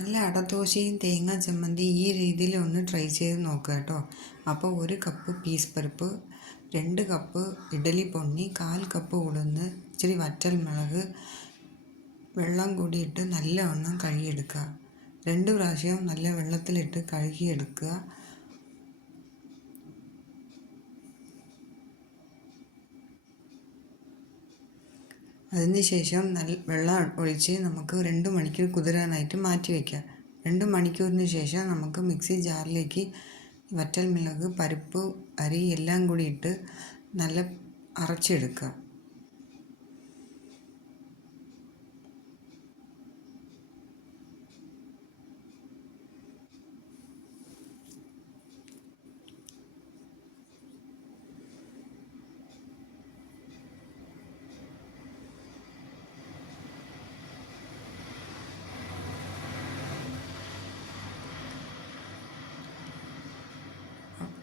നല്ല അടദോശയും തേങ്ങാ ചമ്മന്തി ഈ രീതിയിൽ ഒന്ന് ട്രൈ ചെയ്ത് നോക്കുക കേട്ടോ. അപ്പോൾ 1 കപ്പ് പീസ് പരിപ്പ്, 2 കപ്പ് ഇഡ്ഡലി പൊടി, 1/4 കപ്പ് ഉഴുന്ന്, ഇച്ചിരി വറ്റൽമുളക്, വെള്ളം കൂടിയിട്ട് നല്ലവണ്ണം കഴുകിയെടുക്കുക. 2 പ്രാവശ്യം നല്ല വെള്ളത്തിലിട്ട് കഴുകിയെടുക്കുക. അതിനുശേഷം വെള്ളം ഒഴിച്ച് നമുക്ക് 2 മണിക്കൂർ കുതിരാനായിട്ട് മാറ്റി വയ്ക്കാം. 2 മണിക്കൂറിന് ശേഷം നമുക്ക് മിക്സി ജാറിലേക്ക് വറ്റൽമുളക്, പരിപ്പ്, അരി എല്ലാം കൂടി ഇട്ട് നല്ല അരച്ചെടുക്കുക.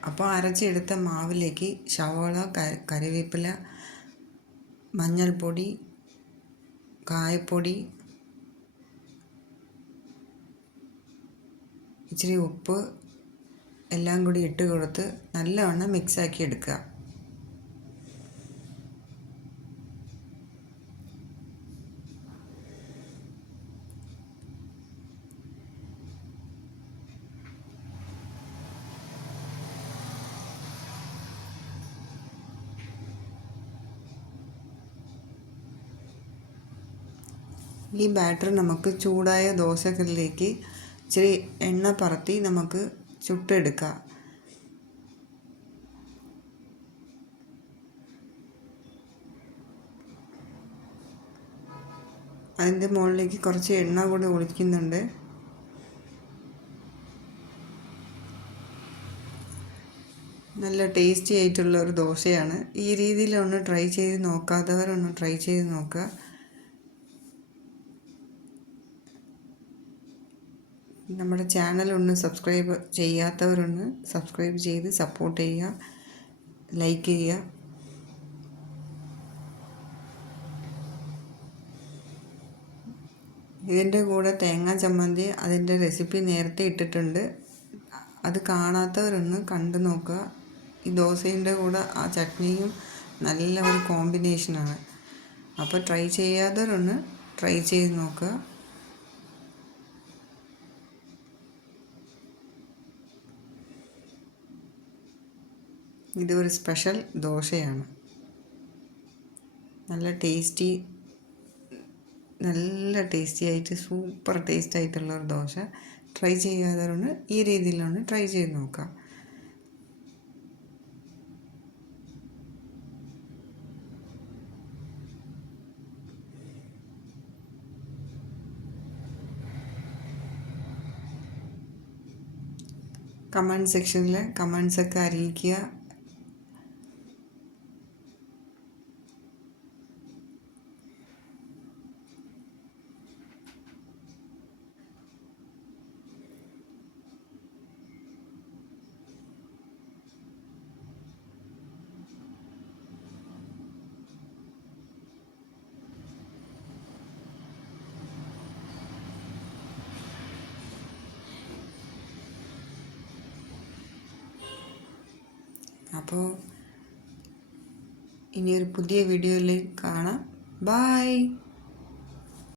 അപ്പോൾ അരച്ചെടുത്ത മാവിലേക്ക് സവോള, കറിവേപ്പില, മഞ്ഞൾപ്പൊടി, കായപ്പൊടി, ഇച്ചിരി ഉപ്പ് എല്ലാം കൂടി ഇട്ട് കൊടുത്ത് നല്ലവണ്ണം മിക്സാക്കി എടുക്കുക. ഈ ബാറ്റർ നമുക്ക് ചൂടായ ദോശകളിലേക്ക് ഇച്ചിരി എണ്ണ പറത്തി നമുക്ക് ചുട്ടെടുക്കാം. അതിൻ്റെ മുകളിലേക്ക് കുറച്ച് എണ്ണ കൂടി ഒഴിക്കുന്നുണ്ട്. നല്ല ടേസ്റ്റി ആയിട്ടുള്ള ഒരു ദോശയാണ്. ഈ രീതിയിലൊന്ന് ട്രൈ ചെയ്ത് നോക്കാത്തവരൊന്ന് ട്രൈ ചെയ്ത് നോക്കുക. നമ്മുടെ ചാനൽ ഒന്ന് സബ്സ്ക്രൈബ് ചെയ്യാത്തവരൊന്ന് സബ്സ്ക്രൈബ് ചെയ്ത് സപ്പോർട്ട് ചെയ്യുക, ലൈക്ക് ചെയ്യുക. ഇതിൻ്റെ കൂടെ തേങ്ങാ ചമ്മന്തി അതിൻ്റെ റെസിപ്പി നേരത്തെ ഇട്ടിട്ടുണ്ട്. അത് കാണാത്തവരൊന്ന് കണ്ടു നോക്കുക. ഈ ദോശയുടെ കൂടെ ആ ചട്നിയും നല്ല ഒരു കോമ്പിനേഷനാണ്. അപ്പോൾ ട്രൈ ചെയ്യാത്തവരൊന്ന് ട്രൈ ചെയ്ത് നോക്കുക. ഇതൊരു സ്പെഷ്യൽ ദോശയാണ്. നല്ല ടേസ്റ്റി ആയിട്ട് സൂപ്പർ ടേസ്റ്റ് ആയിട്ടുള്ള ഒരു ദോശ. ട്രൈ ചെയ്യാത്തവരൊന്ന് ഈ രീതിയിലൊന്ന് ട്രൈ ചെയ്ത് നോക്കാം. കമൻറ്റ് സെക്ഷനിൽ കമൻസൊക്കെ അറിയിക്കുക. അപ്പോൾ ഇനിയൊരു പുതിയ വീഡിയോയിൽ കാണാം. ബൈ.